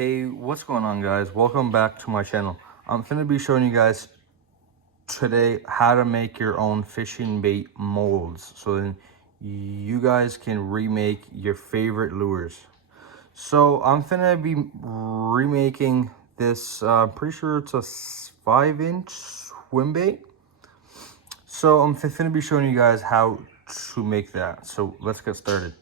Hey, what's going on, guys? Welcome back to my channel. I'm gonna be showing you guys today how to make your own fishing bait molds so then you guys can remake your favorite lures. So I'm gonna be remaking this, pretty sure it's a 5-inch swim bait. So I'm gonna be showing you guys how to make that. So let's get started.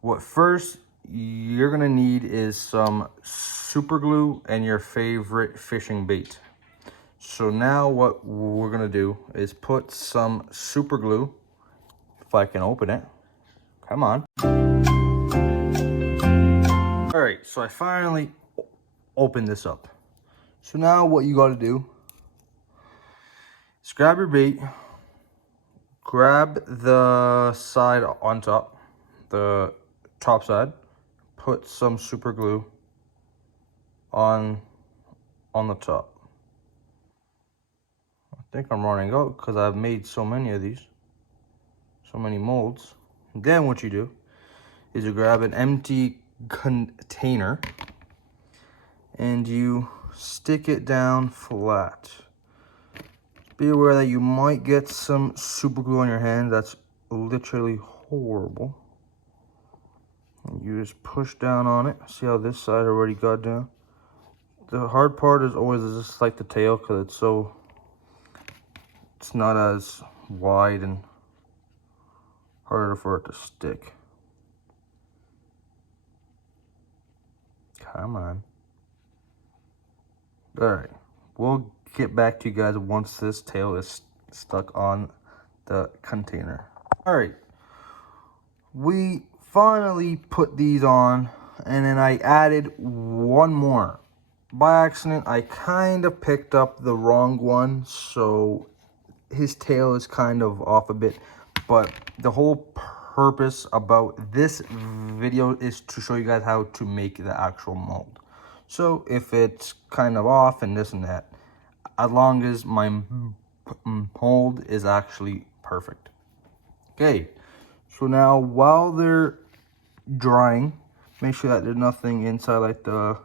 What first you're gonna need is some super glue and your favorite fishing bait. So now what we're gonna do is put some super glue, if I can open it, come on. All right, so I finally opened this up. So now what you gotta do is grab your bait, grab the side on top, the top side, put some super glue on the top. I think I'm running out because I've made so many of these, so many molds. And then what you do is you grab an empty container and you stick it down flat. Be aware that you might get some super glue on your hand. That's literally horrible. And you just push down on it. See how this side already got down? The hard part is always just like the tail, because it's not as wide and harder for it to stick. Come on. All right, we'll get back to you guys once this tail is stuck on the container. All right, we finally put these on, and then I added one more. By accident, I kind of picked up the wrong one, so his tail is kind of off a bit, but the whole purpose about this video is to show you guys how to make the actual mold. So if it's kind of off and this and that, as long as my mold is actually perfect. Okay, so now while they're drying, make sure that there's nothing inside like the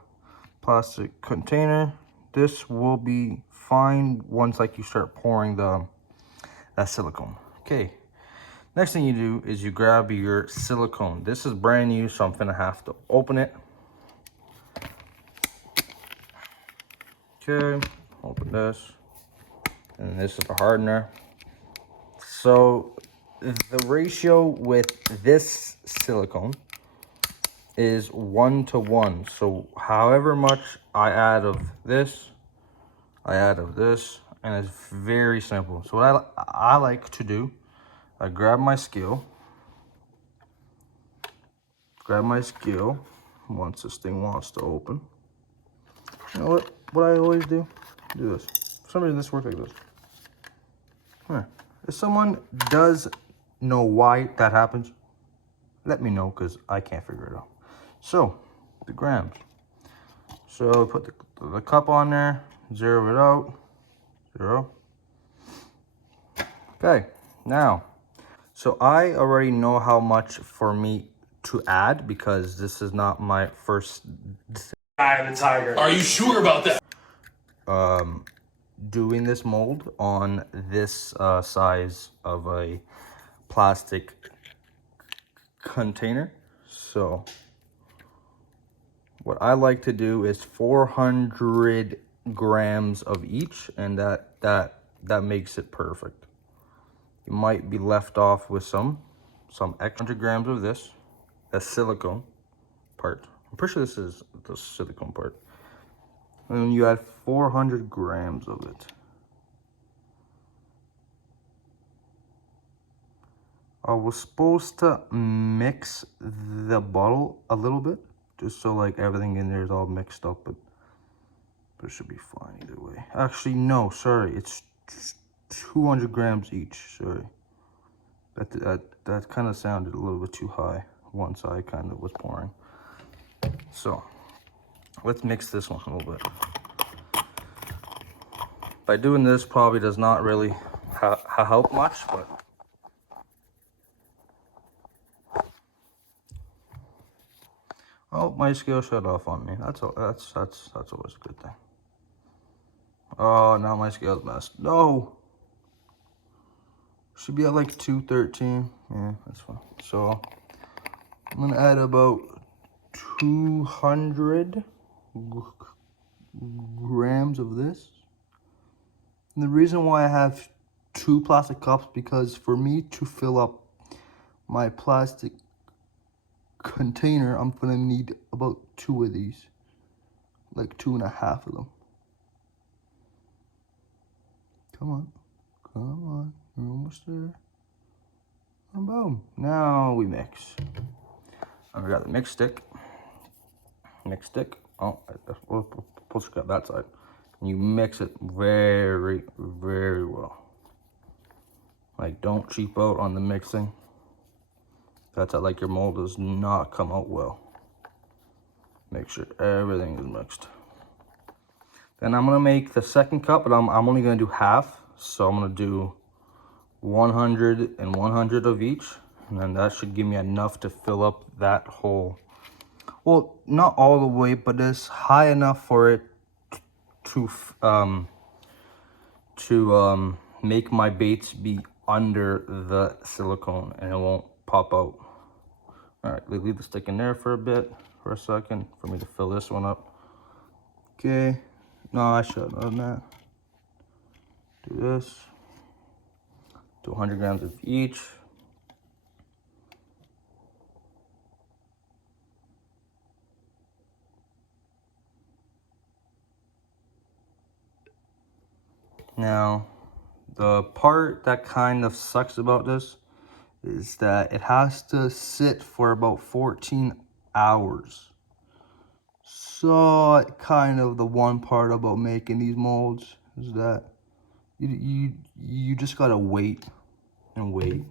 plastic container. This will be fine once like you start pouring that silicone. Okay, next thing you do is you grab your silicone. This is brand new, so I'm gonna have to open it. Okay, open this, and this is the hardener. So the ratio with this silicone is 1:1. So however much I add of this, I add of this, and it's very simple. So what I like to do, I grab my scale, once this thing wants to open. You know what I always do this. For some reason this works like this. Huh. If someone does know why that happens, let me know, because I can't figure it out. So the grams, so put the cup on there, zero it out, 0. Okay, now, so I already know how much for me to add, because this is not my first Eye of the tiger. Are you sure about that? Doing this mold on this size of a plastic container. So what I like to do is 400 grams of each, and that makes it perfect. You might be left off with some extra grams of this, the silicone part. I'm pretty sure this is the silicone part. And then you add 400 grams of it. I was supposed to mix the bottle a little bit, just so like everything in there is all mixed up, but it should be fine either way. Actually, no, sorry, it's 200 grams each. Sorry, that kind of sounded a little bit too high once I kind of was pouring. So let's mix this one a little bit. By doing this, probably does not really help much, but well, Oh, my scale shut off on me. That's always a good thing. Oh, now my scale's messed. No. Should be at like 213. Yeah, that's fine. So I'm gonna add about 200 grams of this. And the reason why I have 2 plastic cups, because for me to fill up my plastic container, I'm gonna need about 2 of these, like 2.5 of them. Come on, we're almost there. And boom, now we mix. And we got the mix stick. Oh, we'll scrap that side. And you mix it very, very well. Like, don't cheap out on the mixing. That's how, like, your mold does not come out well. Make sure everything is mixed. Then I'm gonna make the second cup, but I'm only gonna do half. So I'm gonna do 100 and 100 of each. And then that should give me enough to fill up that hole. Well, not all the way, but it's high enough for it to make my baits be under the silicone and it won't pop out. All right, leave the stick in there for a second, for me to fill this one up. Okay, no, I should have done that. Do this, do 100 grams of each. Now, the part that kind of sucks about this is that it has to sit for about 14 hours. So kind of the one part about making these molds is that you just gotta wait and wait.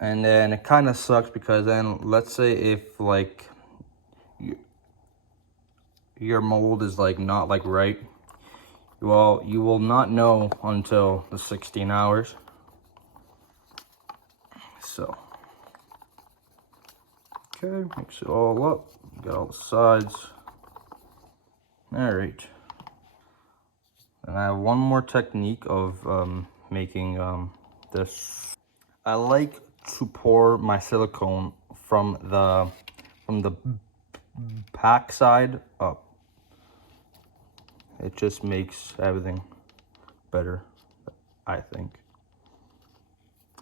And then it kind of sucks because then let's say if like your mold is like not like right, well, you will not know until the 16 hours. So, okay, mix it all up. Got all the sides. All right. And I have one more technique of making this. I like to pour my silicone from the back side up. It just makes everything better, I think.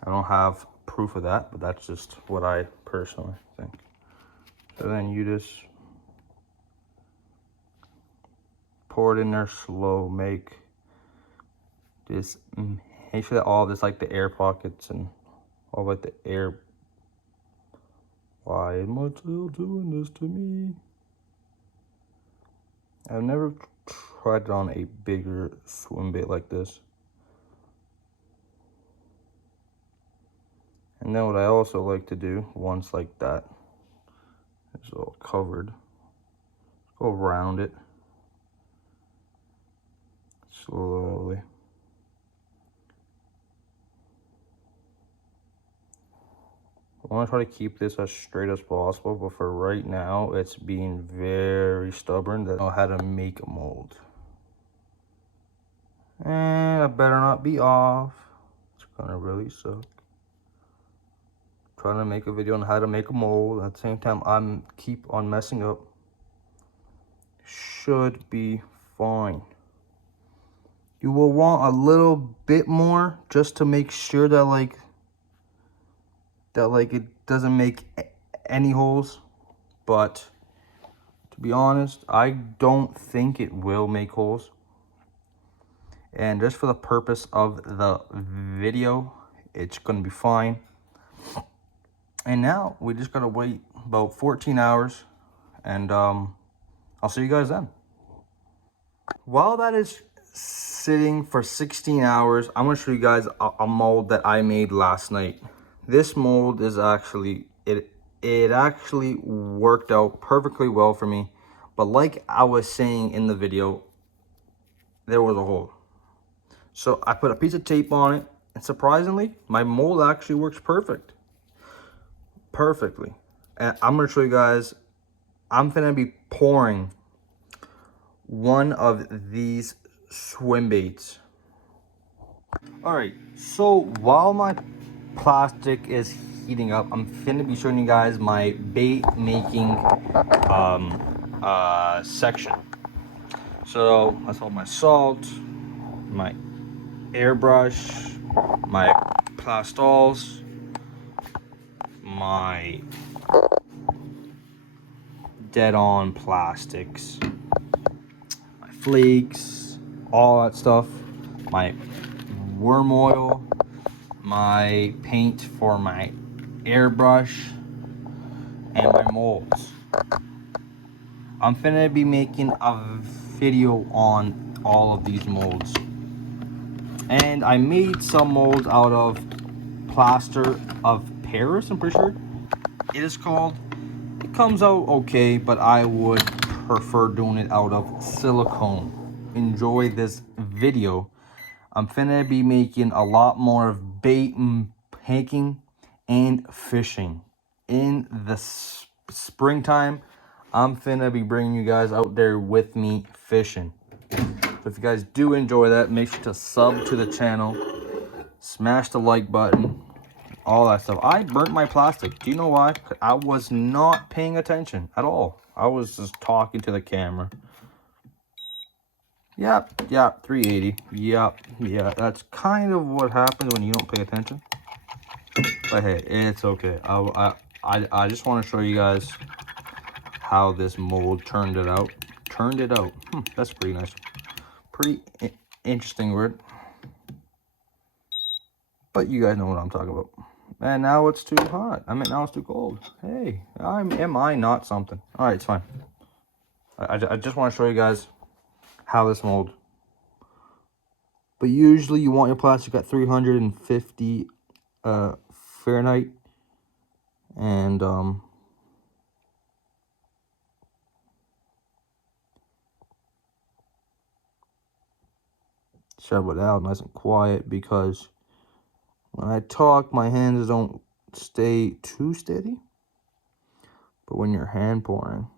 I don't have proof of that, but that's just what I personally think. So then you just pour it in there slow, make sure that all this, like the air pockets and all like the air. Why am I still doing this to me? I've never tried it on a bigger swim bait like this. And then what I also like to do, once like that is all covered, go around it slowly. I want to try to keep this as straight as possible, but for right now, it's being very stubborn that I know how to make a mold. And I better not be off. It's gonna really suck. Trying to make a video on how to make a mold. At the same time, I'm keep on messing up. Should be fine. You will want a little bit more just to make sure that like it doesn't make any holes. But to be honest, I don't think it will make holes. And just for the purpose of the video, it's gonna be fine. And now we just gotta wait about 14 hours and I'll see you guys then. While that is sitting for 16 hours, I'm gonna show you guys a mold that I made last night. This mold is actually, it actually worked out perfectly well for me. But like I was saying in the video, there was a hole. So I put a piece of tape on it, and surprisingly, my mold actually works perfectly. And I'm gonna show you guys I'm gonna be pouring one of these swim baits. All right, so while my plastic is heating up, I'm finna be showing you guys my bait making section. So that's all my salt, my airbrush, my plastols, my dead on plastics, my flakes, all that stuff, my worm oil, my paint for my airbrush, and my molds. I'm finna be making a video on all of these molds. And I made some molds out of plaster of Paris, I'm pretty sure it is called. It comes out okay, but I would prefer doing it out of silicone. Enjoy this video. I'm finna be making a lot more of bait making and fishing. In the springtime, I'm finna be bringing you guys out there with me fishing. So if you guys do enjoy that, make sure to sub to the channel, smash the like button, all that stuff. I burnt my plastic. Do you know why? 'Cause I was not paying attention at all. I was just talking to the camera. Yep, 380. Yep, yeah, that's kind of what happens when you don't pay attention. But hey, it's okay. I just want to show you guys how this mold turned it out. That's pretty nice. Pretty interesting word. But you guys know what I'm talking about. And now it's too hot. I mean, now it's too cold. Hey, am I not something? All right, it's fine. I just want to show you guys how this mold. But usually you want your plastic at 350 Fahrenheit. And shove it out nice and quiet, because when I talk, my hands don't stay too steady. But when you're hand pouring,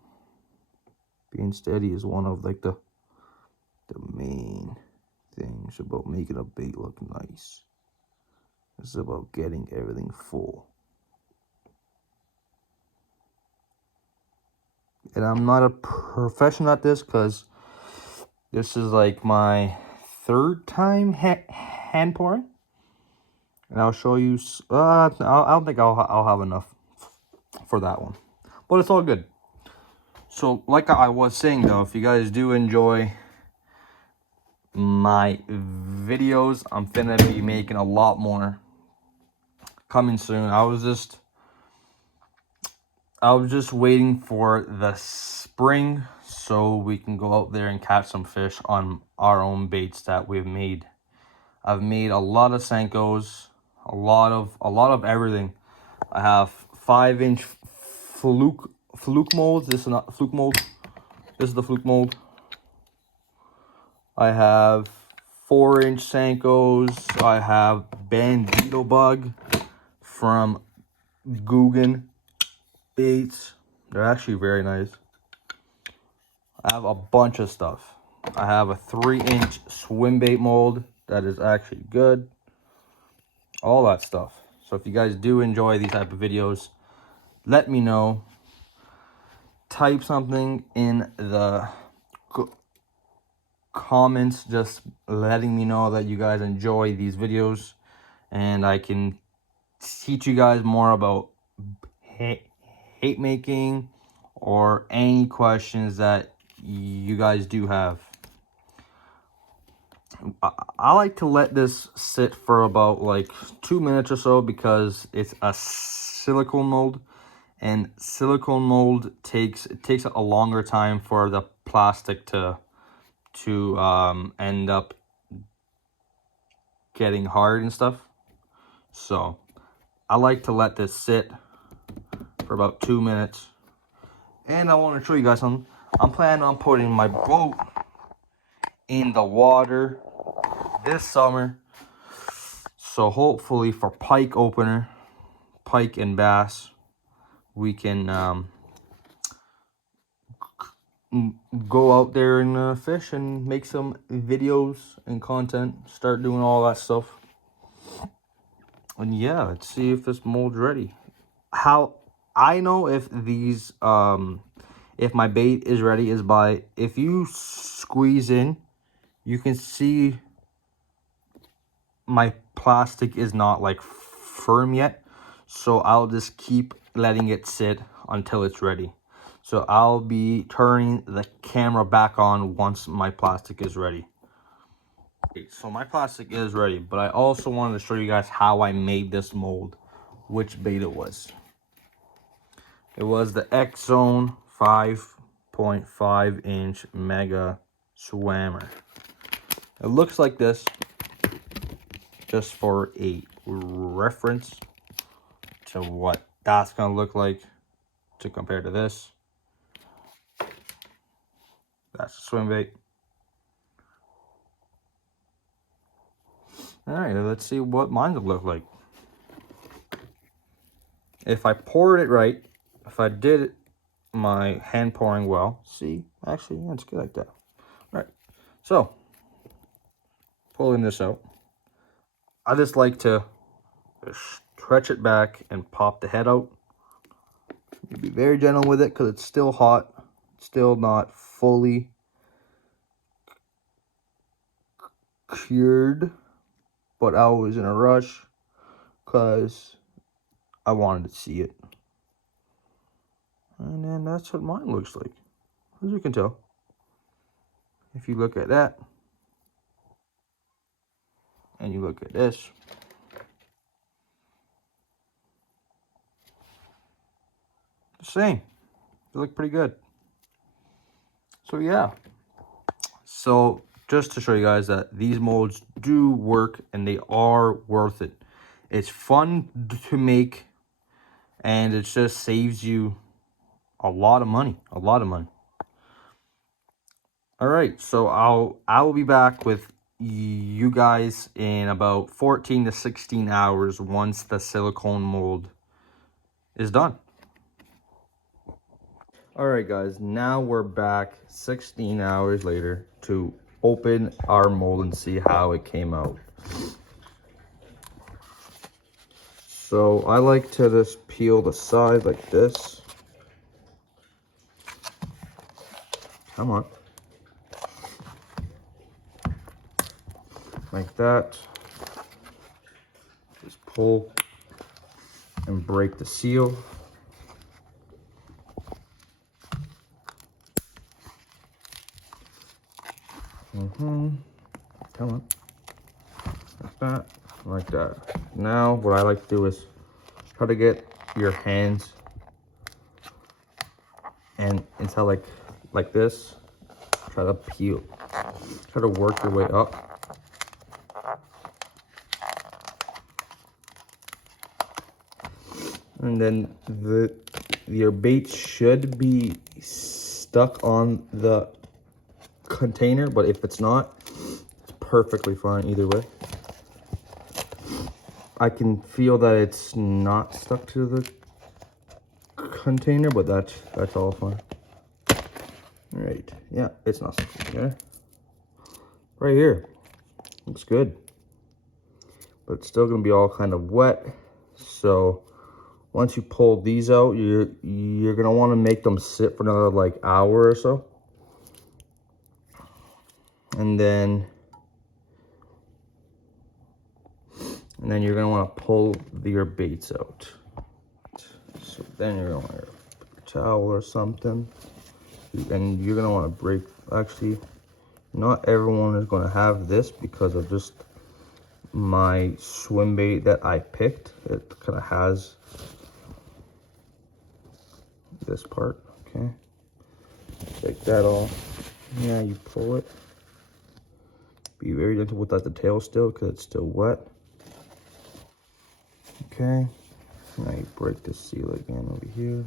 being steady is one of like the main things about making a bait look nice. It's about getting everything full. And I'm not a professional at this, because this is like my third time hand pouring. And I'll show you, I don't think I'll have enough for that one. But it's all good. So like I was saying though, if you guys do enjoy my videos, I'm finna be making a lot more coming soon. I was just waiting for the spring so we can go out there and catch some fish on our own baits that we've made. I've made a lot of Senkos, a lot of everything. I have 5-inch fluke molds. This is not fluke mold. This is the fluke mold. I have 4-inch Senkos. I have Bandito Bug from Guggen baits. They're actually very nice. I have a bunch of stuff. I have a 3-inch swim bait mold that is actually good. All that stuff. So if you guys do enjoy these type of videos, let me know. Type something in the comments just letting me know that you guys enjoy these videos, and I can teach you guys more about hate making or any questions that you guys do have. I like to let this sit for about like 2 minutes or so, because it's a silicone mold, and silicone mold takes a longer time for the plastic to end up getting hard and stuff. So I like to let this sit for about 2 minutes. And I want to show you guys something. I'm planning on putting my boat in the water this summer. So hopefully for pike opener, pike and bass, we can go out there and fish and make some videos and content. Start doing all that stuff. And yeah, let's see if this mold's ready. How I know if these if my bait is ready is by, if you squeeze in, you can see my plastic is not like firm yet, so I'll just keep letting it sit until it's ready. So I'll be turning the camera back on once my plastic is ready. Okay, so my plastic is ready, but I also wanted to show you guys how I made this mold, which bait it was. It was the X Zone 5.5 inch Mega Swammer. It looks like this, just for a reference to what that's gonna look like to compare to this. That's a swim bait. All right, let's see what mine would look like. If I poured it right, if I did my hand pouring well, see, actually, yeah, it's good like that. All right, so pulling this out, I just like to stretch it back and pop the head out. Be very gentle with it because it's still hot, still not fully cured, but I was in a rush because I wanted to see it. And then that's what mine looks like, as you can tell. If you look at that, and you look at this, the same. They look pretty good. So yeah. So just to show you guys that these molds do work and they are worth it. It's fun to make, and it just saves you a lot of money. A lot of money. All right, so I will be back with you guys in about 14 to 16 hours once the silicone mold is done. All right, guys, now we're back 16 hours later to open our mold and see how it came out. So I like to just peel the side like this. Come on. Like that. Just pull and break the seal. Come on. Like that. Like that. Now what I like to do is try to get your hands and inside like this. Try to peel. Try to work your way up. And then your bait should be stuck on the container, but if it's not, it's perfectly fine either way. I can feel that it's not stuck to the container, but that's all fine. All right, yeah, it's not stuck. Okay, right here, looks good, but it's still gonna be all kind of wet. So once you pull these out, you're gonna want to make them sit for another like hour or so, and then you're gonna want to pull your baits out. So then you're gonna want a towel or something, and you're gonna want to break. Actually, not everyone is gonna have this because of just my swim bait that I picked. It kind of has this part. Okay, take that off. Yeah, you pull it. Be very gentle with that, the tail still, because it's still wet. Okay, now you break the seal again over here.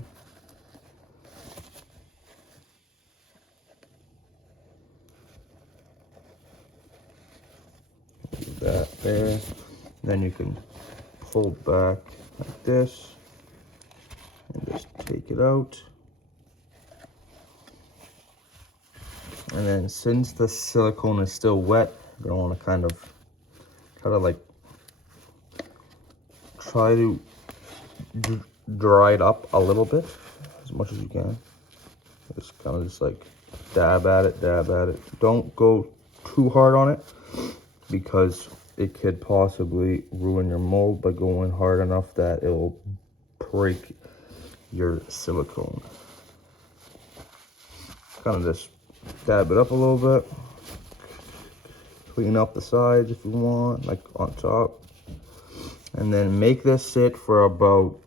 Leave that there. Then you can pull back like this and just take it out. And then since the silicone is still wet, you're gonna want to kind of try to like dry it up a little bit as much as you can. Just kind of just like dab at it, dab at it. Don't go too hard on it because it could possibly ruin your mold by going hard enough that it will break your silicone. Kind of just dab it up a little bit. Clean up the sides if you want, like on top. And then make this sit for about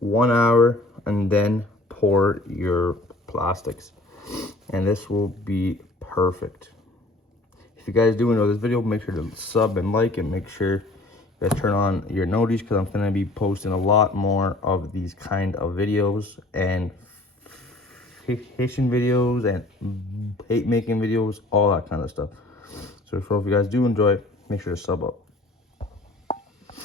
1 hour and then pour your plastics. And this will be perfect. If you guys do enjoy this video, make sure to sub and like, and make sure to turn on your notifications because I'm going to be posting a lot more of these kind of videos and fishing videos and bait making videos, all that kind of stuff. So if you guys do enjoy it, make sure to sub up.